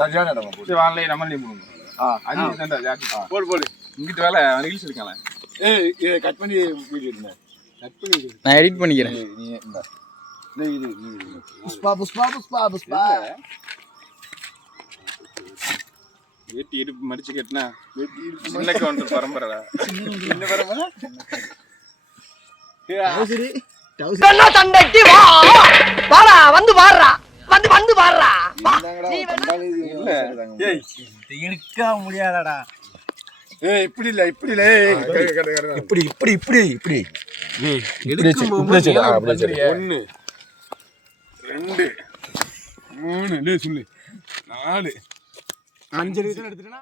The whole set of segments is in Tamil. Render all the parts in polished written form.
சரியான இடம் போடு இங்கிட்ட வேலை ரீல்ஸ் இருக்கலாம். கட் பண்ணி நான் எடிட் பண்ணிக்கிறேன். புஷ்பா புஷ்பா புஷ்பா புஷ்பா வேட்டி இடுப்பு மடிச்சு கட்டினா சின்ன கவுண்டர் பரம்பரை என்ன பரம்பரை சண்டைக்கு வாடா வந்து வாடுறா வந்து வந்து வாடுறா எடுக்க முடியாதடா. இப்படி இல்ல இப்படி இல்ல இப்படி இப்படி இப்படி இப்படி 1 2 3 சொல்லு 4 5 எடுத்துட்டா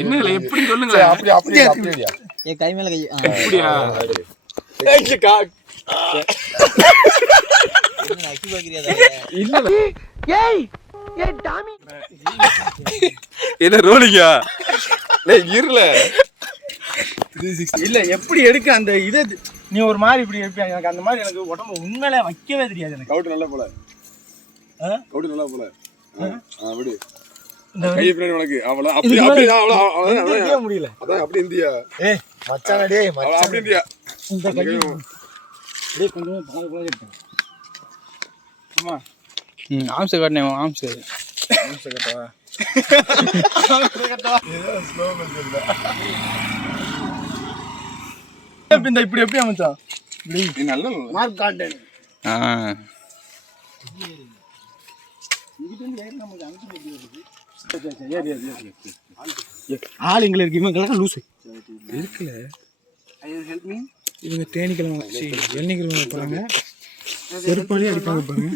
என்ன எப்படி சொல்லுங்க. அப்படி அப்படியே அப்படியே என் கை மேல கை அப்படியா என்ன ரோலிங்கா இருல இல்ல எப்படி எடுக்க அந்த இதை நீ ஒரு மாதிரி இப்படி எடுப்பியா? எனக்கு அந்த மாதிரி எனக்கு உடம்பு உண்மையிலே வைக்கவே தெரியாது. எனக்கு கவுட்டு நல்லா போல கவுட்டு நல்லா போல விடு கை ஃப்ரெண்ட் உனக்கு அவள அப்படி அப்படி அவள முடியல. அதான் அப்படி இந்தியா மச்சானே டேய் மச்சான் அப்படி இந்தியா இந்த கை டேய் கொஞ்சம் பால் போல எடுப்பேன். அம்மா ஆம்ஸ் காட்டனே ஆம்ஸ் கட்டவா ஏதோ ஸ்லோ பண்ணல இந்த இப்படி எப்படி மச்சான் நீ நல்ல மார்க் காட்டேன். ஆளுங்களை இருக்கு இவங்க லூசு இருக்குல்ல. இவங்க தேனிக்கிழமை எண்ணெய்க்கிழமை போறாங்க செருப்பாலே அடிப்பாங்க பாருங்க.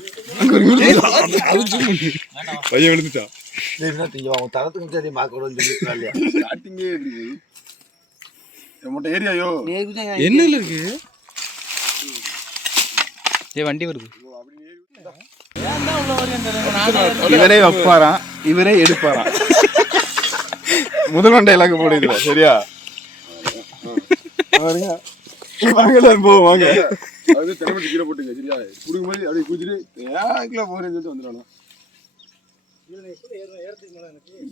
பையன் விழுந்துட்டா ஸ்டார்டிங்கே ஏரியாயோ என்ன இருக்கு வண்டி வருது. இவரே வைப்பாராம் இவரே எடுப்பாராம். முதல் டைலாக் போடுதுல சரியா வாங்க போவோம் வாங்க அது திறமை கீழே போட்டுங்க சரியா குடுக்கும் போது அப்படியே குதிரை ஏங்கில போறேன்னு சொல்லிட்டு வந்துடணும்.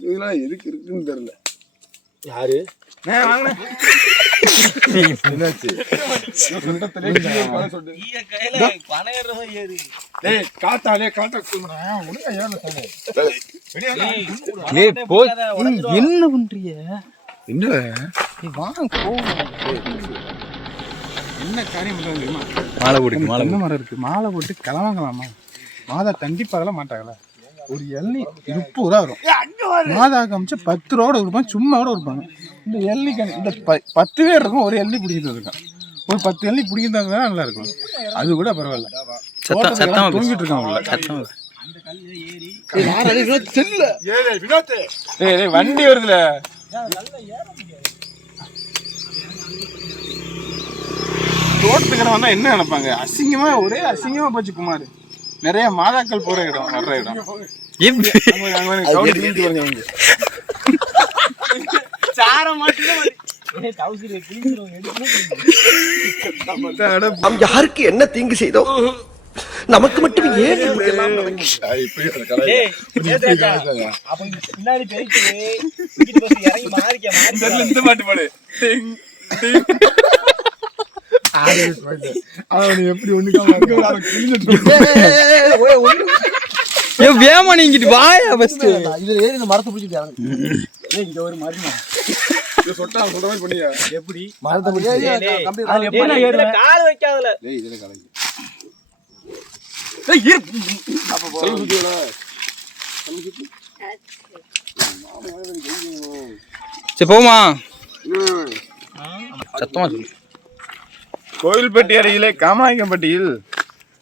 இதெல்லாம் எதுக்கு இருக்குன்னு தெரியல. யாரு காத்தாலே காட்ட என்ன பண்றிய என்ன என்ன காரியம் தெரியுமா? மாலை போட்டு மாலை என்ன மரம் இருக்கு மாலை போட்டு கிளவாங்களாமா? மாதா கண்டிப்பாக மாட்டாங்களா? ஒரு எள்ளி 30 ரூபா வரும். மாதா காமிச்சு 10 ரூபா கொடுப்பாங்க சும்மா கூட கொடுப்பாங்க. இந்த எள்ளி இந்த 10 பேர் இருக்கும் ஒரு எள்ளி பிடிக்கிறது இருக்கும். ஒரு 10 எள்ளி பிடிக்கிறது நல்லா இருக்கும். அது கூட பரவாயில்ல. தூங்கிட்டு இருக்காங்க வண்டி வருதுல தோட்டத்துக்கு வந்தா என்ன நினைப்பாங்க? அசிங்கமா ஒரே அசிங்கமா போச்சு குமார். நிறைய மாதாக்கள் போற இடம் வர்ற இடம் யாருக்கு என்ன தீங்கு செய்தோம் நமக்கு மட்டும் ஏன் வேமா நீங்கிட்டு வாயா ஃபர்ஸ்ட் இதுல ஏறி இந்த மரத்தை பிடிச்சிட்டு இங்க ஒரு மரம் சொட்டா சொல்ற மாதிரி பண்ணியா எப்படி மரத்தை பிடிச்சி கால் வைக்காதல டேய் இதுல கலங்கி ஏய் இரு அப்ப செல்ல சுத்தியல சரி போமா சத்தமா சொல்லு. கோவில்பட்டி அருகிலே காமநாயக்கம்பட்டியில்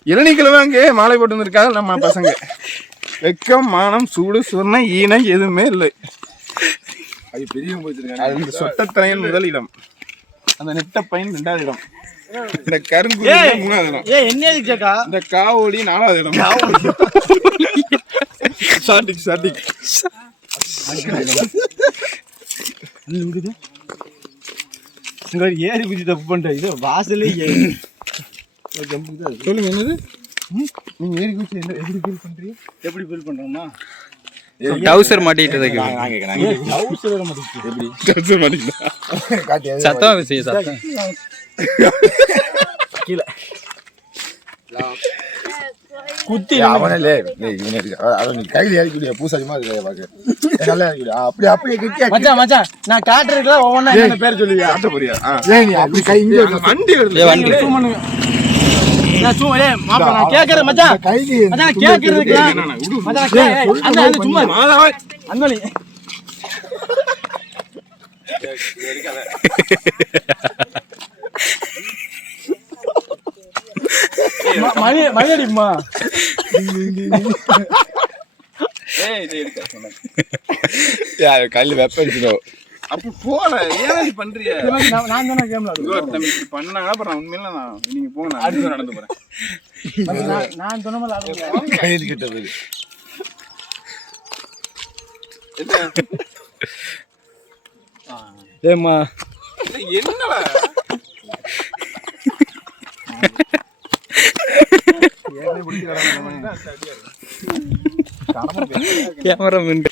இளநிக்கிழமை மாலை போட்டு வந்திருக்காங்க நம்ம பசங்க. வெக்கம் மானம் சூடு சொன்ன ஈனை எதுவுமே இல்லை. அது பெரிய சொட்டத்தனையன் முதலிடம், அந்த நெட்ட பையன் 2வது இடம், இந்த கருங்குடி 3வது இடம், இந்த காவோலி 4வது இடம். சாட்டிக் ஏறி குதி தப்பு பண்ற இது வாசலே ஏறி சொல்லுங்க என்னது நீங்க ஏறி குச்சி எப்படி ஃபீல் பண்றீங்க? எப்படி ஃபீல் பண்றோம்னா டவுசர் மாட்டிட்டு இருக்கு. டவுசர் மாட்டிக்கிட்டா சத்தம் விஷயம் சத்தம். கீழே குத்தி அவனே கையில் இறக்கி பூசாரி மாதிரி நல்லா இறக்கி அப்படி கட்டியா மச்சான் நான் காட்டுறதுல ஒவ்வொன்றா என்ன பேர் சொல்லுவியா? காட்ட போறியா? அப்படி கை இங்கே வண்டி வருது. ஏய் வண்டி. நான் சும்மா மாப்பிள்ள நான் கேட்கறேன் மச்சான். கைக்கு மச்சான் கேட்கறதுக்கு மச்சான் அந்த சும்மா அங்கோலி மணி அடிமா. கையில் வெப்படிச்சிடும். அப்ப போல ஏன் இது பண்றிய? நான் தானே கேம்ல தம்பி பண்ணாங்க. அப்புறம் உண்மையில நான் நீங்க போங்க, நான் அடுத்து நடந்து போறேன். நான் சொன்ன மாதிரி ஆடுறேன். கையில் கிட்ட போய் ஏம்மா என்னடா கேமரா மின்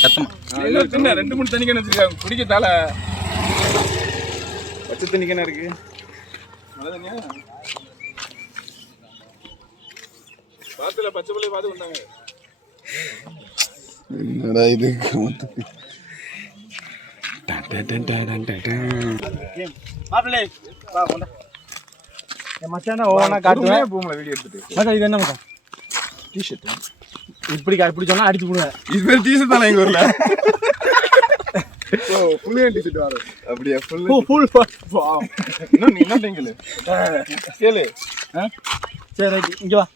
சத்தமா. சின்ன 2-3 தண்ணி கிணறு வச்சிருக்காங்க குடிக்கத்தால. பச்சை தண்ணி கிணறு இருக்கு. நல்ல தண்ணியா? பாத்துல பச்சை பிள்ளைய பார்த்து வந்தாங்க. என்னடா இது மாப்பிள்ளை வா கொண்டா. என் மச்சான் ஒவ்வொன்றா காட்டுவேன். பூமில வீடியோ எடுத்துட்டு மச்சான் இது என்ன மச்சான்? டிஷர்ட். இப்படி சொன்னா அடிச்சு போடுவேன். இது பேர் டிஷர்ட் தானே எங்க ஊர்ல? ஓ புளியன் டிஷர்ட் வர. அப்படியே ஃபுல் ஃபுல் இன்னும் நீ என்ன டேங்கல கேளு. சரி ரைட் இங்க வா.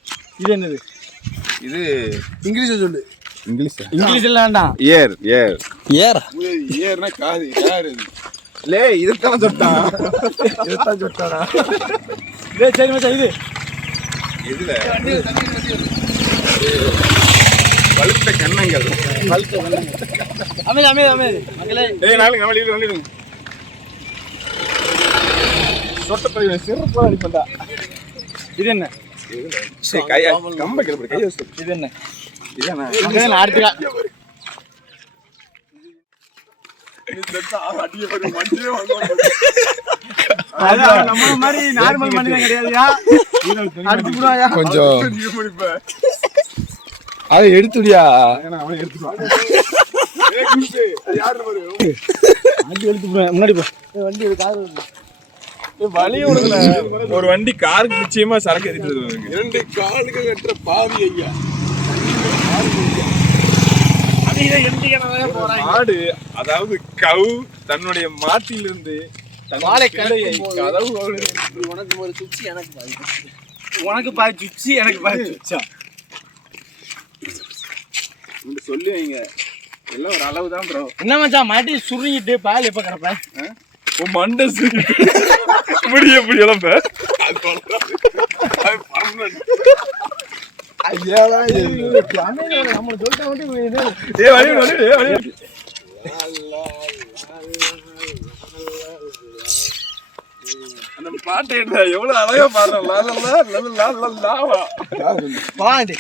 இது என்னது? இது இங்கிலீஷ்ல சொல்லு. இங்கிலீஷ்ல வேண்டாம். ஏர் ஏர் ஏறா ஏர்னா காது. யார் இது? லே இதுதான் சொட்டான். இதுதான் சொட்டானா? டேய் சரி மச்சான் இது இதுல வழுத்த கண்ணங்கள். அமைதி மக்களே. ஏய் நாளைக்கு நம்ம லீவ்ல வந்துடுங்க. சொட்ட பைய சிறப்பா அடிப்படா. இது என்ன? சரி கை கம்ப கிளப்பு கை வச்சு. இது என்ன? இதானே மக்களே நான் அடுத்து அடியே ஒரு மண்டியே வாங்குவாங்க. அதான் நம்ம மாதிரி நார்மல் மனிதன் கிடையாதுயா. அடுத்து போடுவாயா? கொஞ்சம் நீ முடிப்ப. அதை எடுத்துடியா? ஏன்னா அவன் எடுத்துவான். ஏய் குண்டு யார் பாரு. அடுத்து எடுத்து போடுவேன். முன்னாடி போ. வண்டி ஒரு கார் வருது. வழி விடுங்கல. ஒரு வண்டி காருக்கு நிச்சயமா சரக்கு ஏத்திட்டு வருவாங்க. 2 காலுக்கு கட்டுற பாவி ஐயா. மாடு அதாவது கவு தன்னுடைய மாட்டிலிருந்து வாழை கடையை கதவு உனக்கு ஒரு சுச்சி எனக்கு பாதி. உனக்கு பாதி சுச்சி எனக்கு பாதி சுச்சா. சொல்லி வைங்க. எல்லாம் ஒரு அளவு தான் ப்ரோ. என்ன மச்சான் மாட்டி சுருங்கிட்டு பால் எப்ப கறப்ப? ஓ மண்டை இப்படி எப்படி இளம்ப நம்ம சொல்லிட்டா வந்து அந்த பாட்டு எவ்வளவு அழகா பாடுறோம். பாடி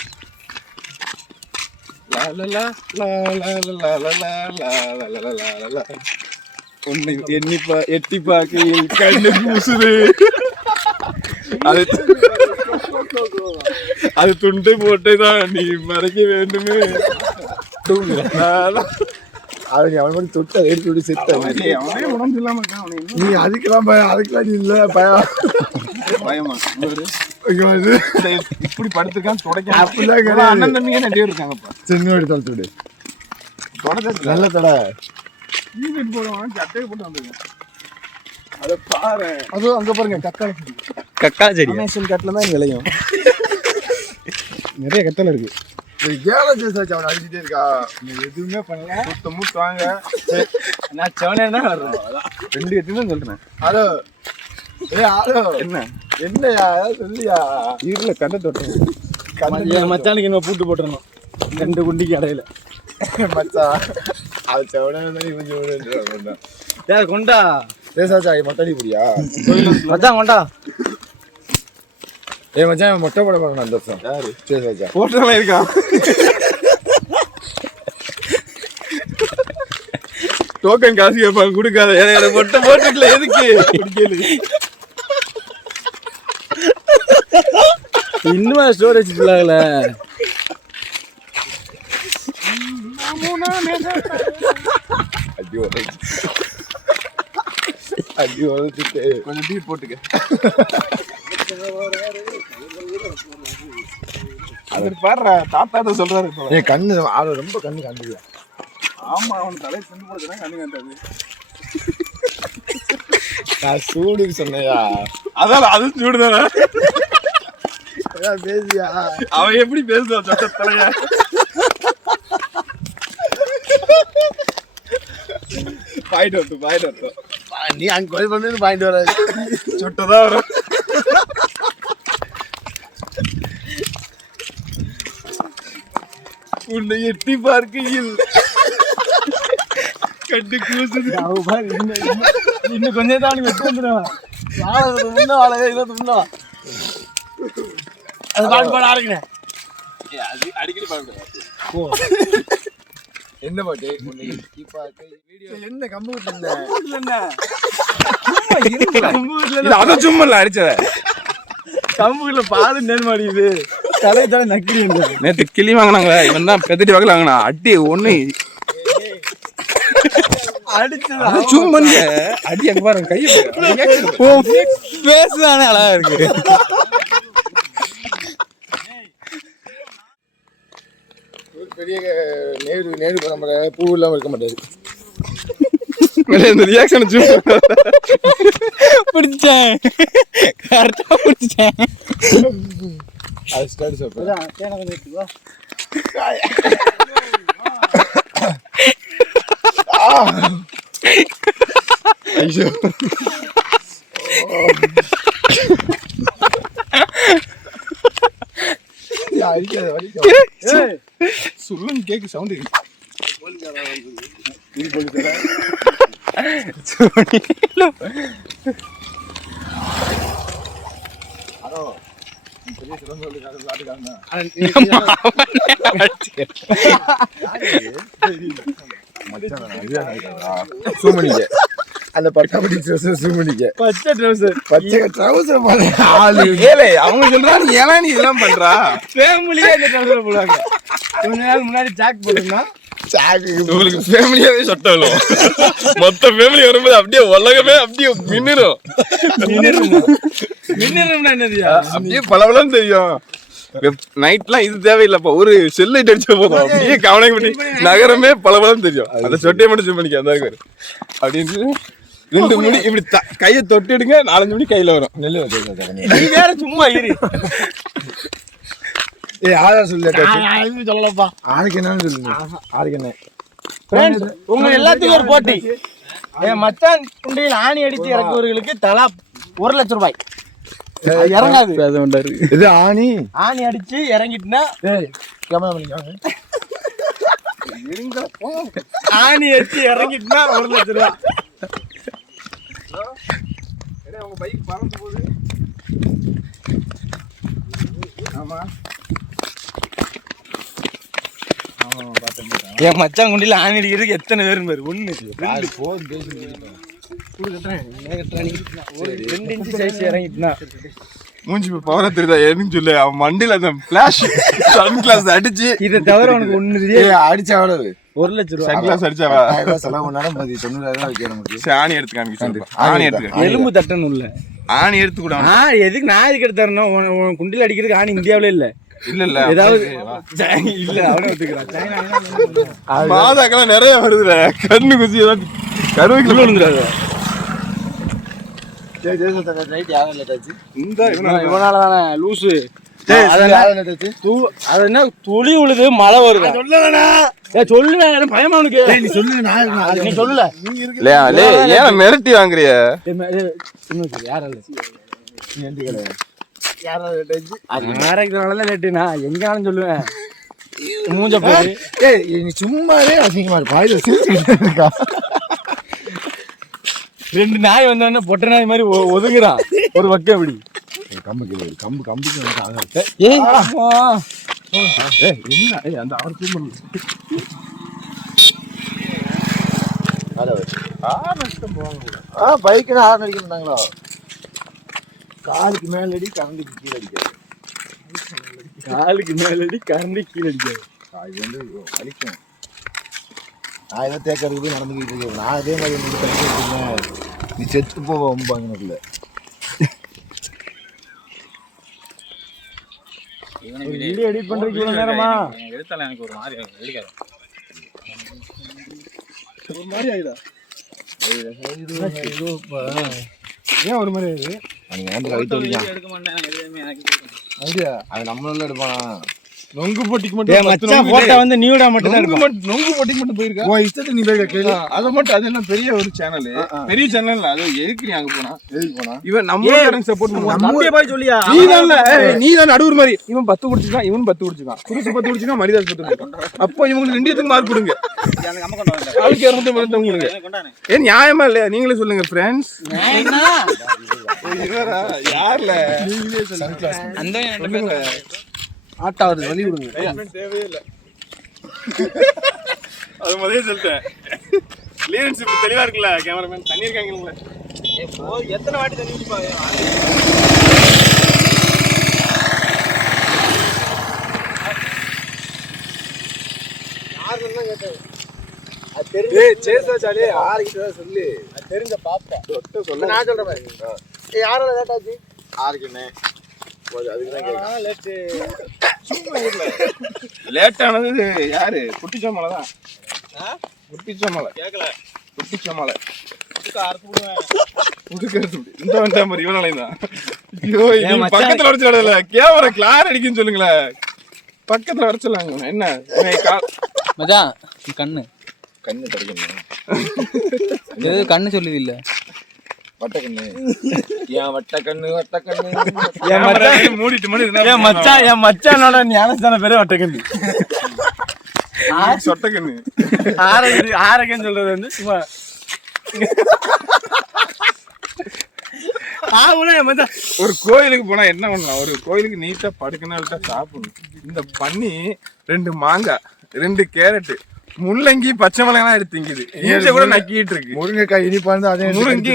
உன்னை எட்டி பார்க்கையில் கண்ணு பூசுது. அது துண்டு போட்டுதான் நீ மறைக்க வேண்டுமே. அவன் அவன் தொட்டு அதை எடுத்து விட்டு செத்த. அவனே உடம்பு இல்லாம இருக்கான். நீ அதுக்கெல்லாம் பயம், அதுக்கெல்லாம் நீ இல்லை பயம். பயமா இங்க வந்து இப்படி படுத்திருக்கான் தொடக்க. அப்படிலாம் கிடையாது. அண்ணன் தம்பிங்க நிறைய இருக்காங்கப்பா. சென்னோடி தொலைச்சு விடு. நல்ல தடை. போடுவான் சட்டையை போட்டு வந்துருக்கேன். அதை பாரு. அதுவும் அங்க பாருங்க கத்தாழை கக்காளி செடி. அமேசான் காட்டுல தான் விளையும். நிறைய கத்தாழை இருக்கு. அவன் அடிச்சுட்டே இருக்கா. எதுவுமே பண்ணல. மூத்து வாங்க. நான் செவனே தான் வர்றேன். 2 எட்டு தான் சொல்றேன். ஹலோ ஹலோ என்ன என்னையா சொல்லியா? இருல கண்ணை தொட்டேன். மச்சானுக்கு என்ன பூட்டு போட்டுறணும் 2 குண்டிக்கு இடையில. மச்சான் அது செவனே கொஞ்சம் யார் கொண்டா பேசாச்சா மத்தாடி புரியா? மச்சான் கொண்டா. ஏ மச்சான் மொட்டை போட போறேன் அந்த வருஷம். யாரு? சரி மச்சான். போட்டோலாம் இருக்கான். டோக்கன் காசு கேட்பாங்க கொடுக்காத. எனக்கு மொட்டை போட்டுக்கல எதுக்கு? இன்னும் ஸ்டோரேஜ் ஃபுல் ஆகல. கொஞ்சம் டீ போட்டுக்க. அவர் பாடுற தாத்தா சொல்றாரு. ஏ கண்ணு ஆளு ரொம்ப கண்ணு காண்டுது. ஆமா அவன் தலையை சென்று போடுறதுனா கண்ணு காட்டாது. நான் சூடுக்கு சொன்னையா? அதான் அது சூடுதானே. பேசியா அவன் எப்படி பேசுவான் சொட்ட தலையா? பாயிண்ட் நீ அங்க கோயில் பண்ணு பாயிண்ட் வர சொட்டதான் வரும். உன்னை எட்டி பார்க்கையில் கண்டு கூசுது. இன்னும் கொஞ்சம் தான் வெட்டு வந்துடும். அது பாட்டு ஆரம்பிக்கிறேன். அடிக்கடி பாடுறேன். என்ன பாட்டு என்ன கம்பு வீட்டுல அத சும்மா இல்ல அடிச்சத கம்புல பால் நேர் மாடிக்குது. தலை தலை நக்கிரி. நேத்து கிளி வாங்கினாங்களே, இவன் தான் பெத்தட்டி வகையில் வாங்கினா. அடி ஒண்ணு அடிச்சது சும்மா அடி. அங்க பாருங்க கையை பேசுதானே அழகா இருக்கு. பெரிய நேரு பரம்பரை பூ இல்லாம இருக்க மாட்டாரு. இந்த ரியாக்ஷன் பிடிச்சேன், கரெக்டா பிடிச்சேன். அது ஸ்டார்ட் சாப்பிடுறேன். ஐயோ சொல்லுங்க கேக்கு சவுண்ட். சூமணிக்க அந்த பட்டாபடி சூமணிக்க பச்சை ட்ரவுசர். பச்சை ட்ரவுசர் மாதிரி ஆளு. ஏலே அவங்க சொல்றாங்க ஏன்னா நீ இதெல்லாம் பண்றா. ஃபேமிலியே இந்த ட்ரவுசர் போடுவாங்க. கொஞ்ச நாள் முன்னாடி ஜாக் போட்டுனா உங்களுக்கு ஃபேமிலியாவே சட்டம் இல்லை. மொத்த ஃபேமிலி வரும்போது அப்படியே உலகமே அப்படியே மின்னிரும். மின்னணும்னா என்னதுயா? அப்படியே பலவளம் தெரியும். நைட்லாம் இது தேவையில்லப்பா, ஒரு செல் லைட் அடிச்சா போதும் அப்படியே கவனம் பண்ணி நகரமே பலவளம் தெரியும். அந்த சொட்டையை மட்டும் ஜூம் பண்ணிக்க. அந்த அப்படின்னு 2 மணி இப்படி கையை தொட்டு எடுங்க, 4-5 மணி கையில வரும். நெல்லு நீ வேற சும்மா இரு. ஏ ஆதார் சொல்லு. எதுவும் சொல்லலப்பா. ஆளுக்கு என்னன்னு சொல்லுங்க. ஆளுக்கு என்ன ஃப்ரெண்ட்ஸ், உங்க எல்லாத்துக்கும் ஒரு போட்டி. என் மச்சான் குண்டியில் ஆணி அடித்து இறக்குவர்களுக்கு தலா 1 லட்சம் ரூபாய். இறங்காது. இது ஆணி ஆணி அடிச்சு இறங்கிட்டுனா ஆணி அடிச்சு இறங்கிட்டுனா 1 லட்சம் ரூபாய். உங்க பைக் பறந்து போகுது. ஆமா என் மச்சான் குண்டியில் ஆணி அடிக்கிறதுக்கு எத்தனை பேரும் பேர்? 1 2 இன்ச்சு சைஸ் இறங்கிட்டுனா மூஞ்சி பவரா தெரியுதா? எதுன்னு சொல்லு. அவன் மண்டியில அந்த பிளாஷ் சன் கிளாஸ் அடிச்சு இதை தவிர உனக்கு 1 அடிச்ச எவ்வளவு? 1 லட்சம் ரூபாய். சன் கிளாஸ் அடிச்சாவா? செலவு பண்ணாலும் 90,000 வைக்க நமக்கு. ஆணி எடுத்து காமிக்க. ஆணி எடுத்துக்க. எலும்பு தட்டணும் இல்ல. ஆணி எடுத்து கூட. எதுக்கு நான் எதுக்கு எடுத்து தரணும்? உன் குண்டியில் அடிக்கிறதுக்கு ஆணி இந்தியாவில இல்ல. இல்ல ஏதாவது இல்ல அவனே ஒத்துக்கிறான். மாதாக்கெல்லாம் நிறைய வருதுல. கண்ணு குசி கருவைக்குள்ள விழுந்துடாது. இவனாலதானே லூசு. அது என்ன துளி உழுது மழை வருது. சொல்லுவேன் பயமா உனக்கு. நீ சொல்லு. நீ சொல்லல. ஏன் மிரட்டி வாங்குறிய? யாராவது லேட்டுனா எங்கனாலும் சொல்லுவேன். மூஞ்ச போய் நீ சும்மாவே அசிங்கமா பாயில இருக்கா? 2 நாய் வந்தோடனே பொட்டை நாய் மாதிரி ஒதுங்குறான் ஒரு பக்கம். அப்படி கம்பு கீழே கம்புக்கு வந்து ஆகாது. ஏய் என்ன அந்த அவர் கூப்பிடல பைக்குன்னு ஹார்ன் அடிக்க மாட்டாங்களோ? காலுக்கு மேல அடி கரண்டுக்கு கீழே அடிக்காது. காலுக்கு மேலடி கரண்டி கீழே அடிக்காது. அது வந்து அடிக்கும். நான் ஏதோ தேக்கறதுக்கு நடந்துக்கிட்டு இருக்கேன். நான் அதே மாதிரி வந்து பண்ணிட்டு இருக்கேன். நீ செத்து போவாங்க. வீடியோ எடிட் பண்றதுக்கு இவ்வளவு நேரமா? எடுத்தால எனக்கு ஒரு மாதிரி எடுக்காது. ஒரு மாதிரி ஆயிதா? ஏன் ஒரு மாதிரி ஆயிடுது? எடுக்க மாட்டேன் எதுவுமே எனக்கு ஐடியா அது நம்மளால எடுப்பானா? நொங்கு போட்டிக்கு ஏய் மச்சான் போட்டோ வந்து நியூடா மட்டும் தான் இருக்கும். நொங்கு போட்டிக்கு மட்டும் போயிருக்கா? ஓ இஷ்டத்துக்கு நீ போய் கேளு. அதை மட்டும் அது என்ன பெரிய ஒரு சேனல், பெரிய சேனல். அது எதுக்கு நீ அங்க போனா? எதுக்கு போனா? இவன் நம்ம சப்போர்ட் பண்ணுவான். தம்பியை போய் சொல்லியா? நீ தான் நடுவர் மாதிரி. இவன் 10 குடிச்சிருக்கான், இவன் 10 குடிச்சிருக்கான், குருசு 10 குடிச்சிருக்கான், மரியாதை 10 குடிச்சிருக்கான். அப்போ இவங்களுக்கு 2 மார்க் கொடுங்க. எனக்கு அம்மா கொண்டு வந்தாங்க. ஆளுக்கு 250 கொடுங்க. கொண்டானே. ஏன் நியாயமா இல்லையா? நீங்களே சொல்லுங்க ஃப்ரெண்ட்ஸ். என்ன யார்ல அந்த என்ன ஆட்டாவது வழி விடுங்க. தேவையில்லை. அது முதலே சொல்லிட்டேன். கிளியரன்ஸ் இப்ப தெளிவா இருக்குல்ல? கேமராமேன் தண்ணி இருக்காங்க. எத்தனை வாட்டி தண்ணி குடிப்பாங்க? யாருன்னு கேட்டேன். அது தெரிஞ்ச சேசாச்சாலே யாருக்கிட்ட சொல்லு. அது தெரிஞ்ச பாப்பா சொல்ல. நான் சொல்றேன் பாரு. யாரோட லேட்டாச்சு? ஆறுக்குண்ணே அதுக்கு தான் கேட்குறேன். லேட்டானது யாரு? குட்டிச்சோமலை தான். குட்டிச்சோமலை கேட்கல. குட்டிச்சோமலை இந்த வந்தா மாதிரி இவனாலையும் தான். ஐயோ பக்கத்துல வர சொல்லல. கேமரா கிளார் அடிக்குன்னு சொல்லுங்களேன். பக்கத்துல வர சொல்லாங்க. என்ன மச்சான் கண்ணு கண்ணு கிடைக்கணும். எது கண்ணு சொல்லுது இல்ல வட்டக்கண்ணு. ஏன் வட்டக்கண்ணு வட்டக்கண்ணு? மூடிட்டு என் மச்சானோட ஞானஸ்தான பேரு வட்டக்கண்ணு. சொட்டக்கண்ணு. ஆரகன்னு சொல்றது வந்து சும்மா ஒரு கோயிலுக்கு போனா என்ன பண்ணலாம்? ஒரு கோயிலுக்கு நீட்டா படுக்கணும், சாப்பிடணும். இந்த பண்ணி 2 மாங்காய், 2 கேரட், முள்ளங்கி, பச்சை மிளகாய் எடுத்துங்குது. இங்க கூட நக்கிட்டு இருக்கு. முருங்கைக்காய் இனிப்பா இருந்தா அதே முருங்கை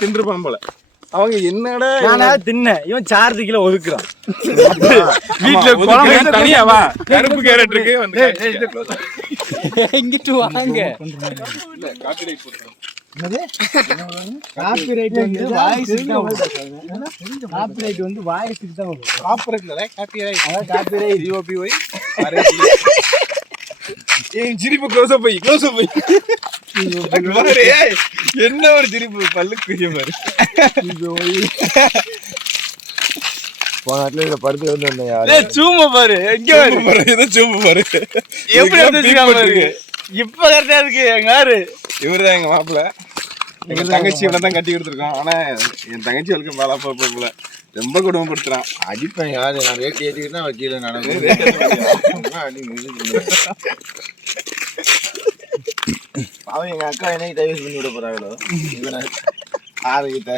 தின்றுப்பான் போல. அவங்க என்னடா நானா தின்ன இவன் 4 கிலோ ஒதுக்குறான். வீட்டுல தனியாவா கருப்பு கேரட் இருக்கு. எங்கிட்டு வாங்க. காப்பிரைட் வந்து வாய்ஸ்க்கு தான் வரும். காப்பிரைட் வந்து வாய்ஸ்க்கு தான் வரும். கார்ப்பரேட்ல காப்பிரைட். அதான் காப்பிரைட் COPY. ஏன் சிரிப்பு க்ளோஸ் அப் போய் என்ன ஒரு சிரிப்பு பல்லுக்குரிய மாதிரி. போன நாட்டுல இதை படுத்து வந்து வந்தேன். சூம பாரு எங்க பாரு, ஏதோ சூப்பு பாரு எப்படி வந்து இப்ப கரெக்டா இருக்கு. எங்க யாரு? இவருதான் எங்க மாப்பிள்ள. எங்க தங்கச்சி இவனை தான் கட்டி கொடுத்துருக்கோம். ஆனா என் தங்கச்சி அவளுக்கு மேல போல ரொம்ப குடும்பப்படுத்துறான். அடிப்பேன். யாரு நான் வேட்டி ஏற்றிக்கிட்டா அவன் கீழே நடந்து அவன் எங்க அக்கா என்ன டைவர்ஸ் பண்ணி விட போறாங்களோ இவனை ஆறுகிட்ட.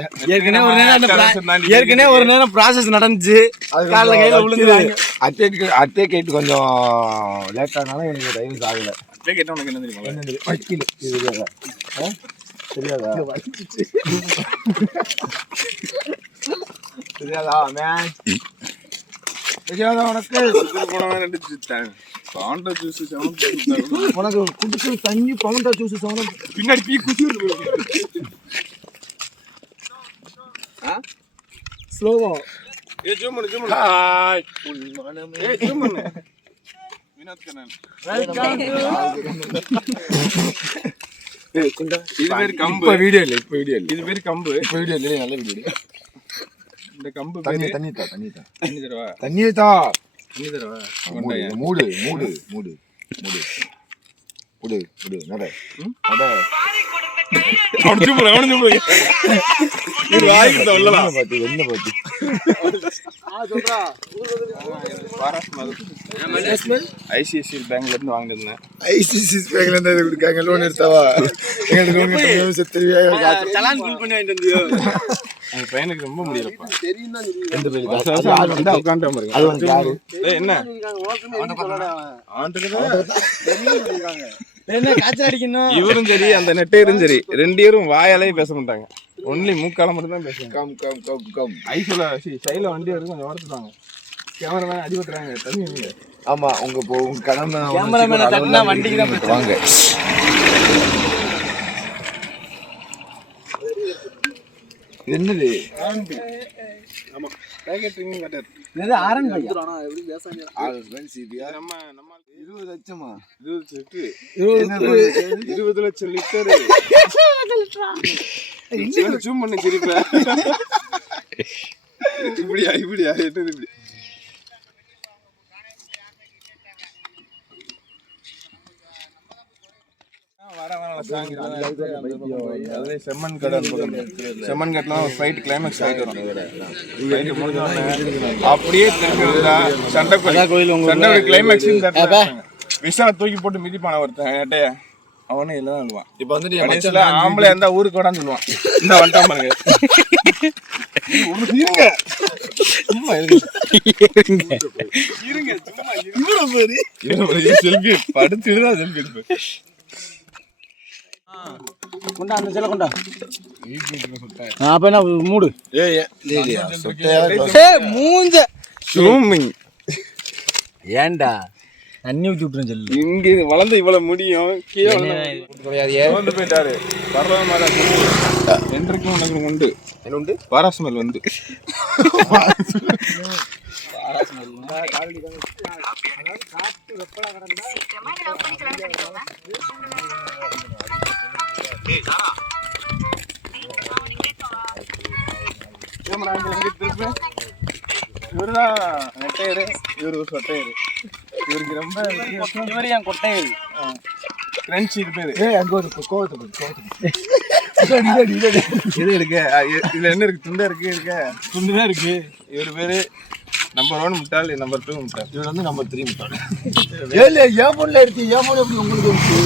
ஏற்கனவே ஒரு நேரம் ப்ராசஸ் நடந்துச்சு. காலைல கையில விழுந்து அட்டே கேட்டு கொஞ்சம் லேட்டானாலும் எனக்கு டைவர்ஸ் ஆகல. அப்படியே கேட்ட உனக்கு என்ன தெரியுமா? வக்கீல் இது தெரியாதா? தெரியாதா மேட்ச்? தெரியாதா உனக்கு? உனக்கு குடிச்சு தண்ணி பவுண்டா ஜூஸ் சோனம் பின்னாடி பீ குச்சி ஸ்லோவா ஏ ஜூம் பண்ணு. ஹாய் ஏ ஜூம் பண்ணு. வினோத் கண்ணன். இது பேர் கம்பு. இப்ப வீடியோ இல்ல. இது பேர் கம்பு. இப்ப வீடியோ இல்ல. நல்ல வீடியோ. இந்த கம்பு தண்ணி பேரு தண்ணி தா. தண்ணி தரவா? தண்ணி தா. தண்ணி தரவா? மூடு நட நட. அவனு ஜூம் இது வாய்க்கு சொல்லலாம். என்ன பாத்தி ஐசிஐசிஐ பேங்க்ல இருந்து வாங்கினேன். ஐசிஐசிஐ பேங்க்ல இருந்து இது கொடுக்காங்க. லோன் எடுத்தாவா? எங்களுக்கு லோன் கட்ட தெரியாது. சலான் ஃபுல் பண்ணி வாங்கிட்டு வந்தியோ? அந்த பையனுக்கு ரொம்ப முடியலப்பா. எந்த பேரு வருஷம் வருஷம் ஆள் வந்து உட்காந்துட்டு பாருங்க. அது வந்து யாரு ஏய், என்ன என்ன காய்ச்சல் அடிக்கணும்? இவரும் சரி அந்த நெட்டையரும் சரி 2 பேரும் வாயாலே பேச மாட்டாங்க. ஒன்லி மூக்கால மட்டும் தான் பேசுவாங்க. கம் கம் கம் கம் ஐசோல சைல வண்டி வரைக்கும் கொஞ்சம் ஓரத்துட்டாங்க. கேமராமேன் அடிபட்டுறாங்க. தண்ணி இல்ல. ஆமா உங்க கடமை கேமராமேனை தட்டினா வண்டிக்கு தான் பிரச்சனை. வாங்க. என்னது இது ஆரன் பையா. நம்ம 20 லட்சமா 20 லட்சம் லிட்டர். ஜூம் பண்ணி திருப்ப இப்படியா என்னது இப்படி செம்மன் செம்மன் கட்ல ஒரு ஃபைட் கிளைமேக்ஸ் ஆயிட்டு அப்படியே சண்டை கிளைமேக்ஸ் விஷால தூக்கி போட்டு மிதிப்பான ஒருத்தன் நெட்டைய அவனே எல்லாம் சொல்லுவான். இப்ப வந்துட்டு கடைசியில ஆம்பளை இருந்தா ஊருக்கு வரான்னு சொல்லுவான். இந்த வந்துட்டான் பாருங்க. செல்ஃபி படுத்துதான் செல்ஃபி எடுப்பேன். கொண்டா அந்த செல்ல கொண்டா. அப்ப என்ன மூடு? மூஞ்ச ஷூமிங் ஏன்டா தண்ணி ஊத்தி விட்டுறேன் சொல்லு. இங்க வளர்ந்து இவ்வளவு முடியும் கீழே வந்து போயிட்டாரு. பரவாயில்ல என்றைக்கும் உனக்கு உண்டு. என்ன உண்டு? பாராஸ்மெல் வந்து இவருதான் நெட்டையரு, இவரு சொட்டையரு. இவருக்கு ரொம்ப இவரு என் கொட்டை ஃப்ரெண்ட்ஸ் இது பேரு. அங்க ஒரு கோவத்தை இது இருக்கு. இதுல என்ன இருக்கு? துண்டா இருக்கு. துண்டுதான் இருக்கு. இவர் பேரு நம்பர் 1 முட்டாள், நம்பர் 2 முட்டாள். இவர் வந்து நம்பர் 3 முட்டாள். ஏன் போன்ல எடுத்து ஏன் போன் எப்படி உங்களுக்கு இருக்கு?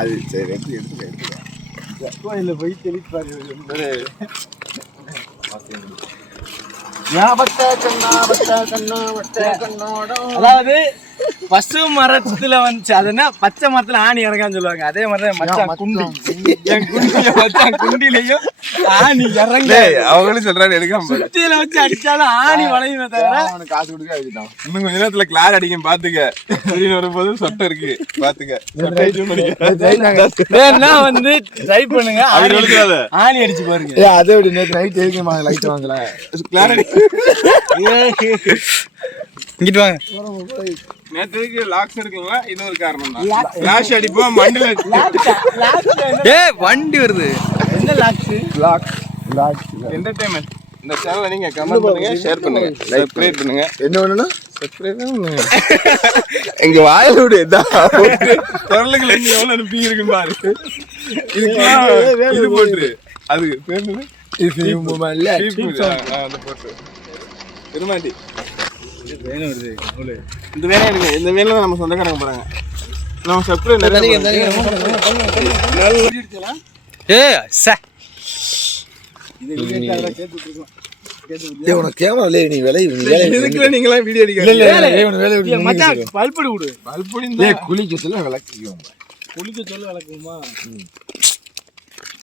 அது சரி எடுத்துக்க கோயில போய் தெளிப்பாரு. அதாவது பசு மரத்துல வந்துச்சு. அது என்ன பச்சை மரத்துல ஆணி இறங்கான்னு சொல்லுவாங்க. அதே மாதிரிதான் மச்சான் குண்டி. என் குண்டிய மச்சான் குண்டிலையும் ஆணி இறங்க. அவங்களும் சொல்றாரு எடுக்காம சுத்தியில வச்சு அடிச்சாலும் ஆணி வளையுமே தவிர அவனுக்கு காசு கொடுக்க அதுதான். இன்னும் கொஞ்ச நேரத்துல கிளார் அடிக்கும். பாத்துக்க. திடீர்னு வரும்போது சொட்டை இருக்கு. பாத்துக்க. வேணா வந்து ட்ரை பண்ணுங்க. ஆணி அடிச்சு பாருங்க. அதை விட நேற்று நைட் எதுக்கு லைட் வாங்கல கிளார் அடி. இங்கிட்டு வாங்க. நேற்றுக்கு லாக்ஸ் எடுக்கல. இது ஒரு காரணம் தான். ஃபிளாஷ் அடிப்போம் மண்டில. வண்டி வருது. என்ன லாக்ஸ்? என்டர்டைன்மெண்ட். இந்த சேனலை நீங்க கமெண்ட் பண்ணுங்க, ஷேர் பண்ணுங்க, சப்ஸ்கிரைப் பண்ணுங்க. என்ன வேணும்னா சப்ஸ்கிரைப் பண்ணுங்க. எங்க வாயில விடு குரலுக்குள்ள இங்க எவ்வளவு அனுப்பி இருக்கு பாரு. இதுக்கெல்லாம் இது போட்டு அது பேர் என்ன? அந்த போட்டு திருமாண்டி இந்த வேலை இருக்கு. இந்த வேலை நம்ம சொந்தக்காரங்க போறாங்க. நம்ம சப்ஸ்கிரைப் உனக்கு கேமரா நீ வேலை இதுக்குள்ள நீங்களா வீடியோ அடிக்க பல்படி விடு. பல்பொடி குளிக்க சொல்ல விளக்கு குளிக்க சொல்ல விளக்குமா?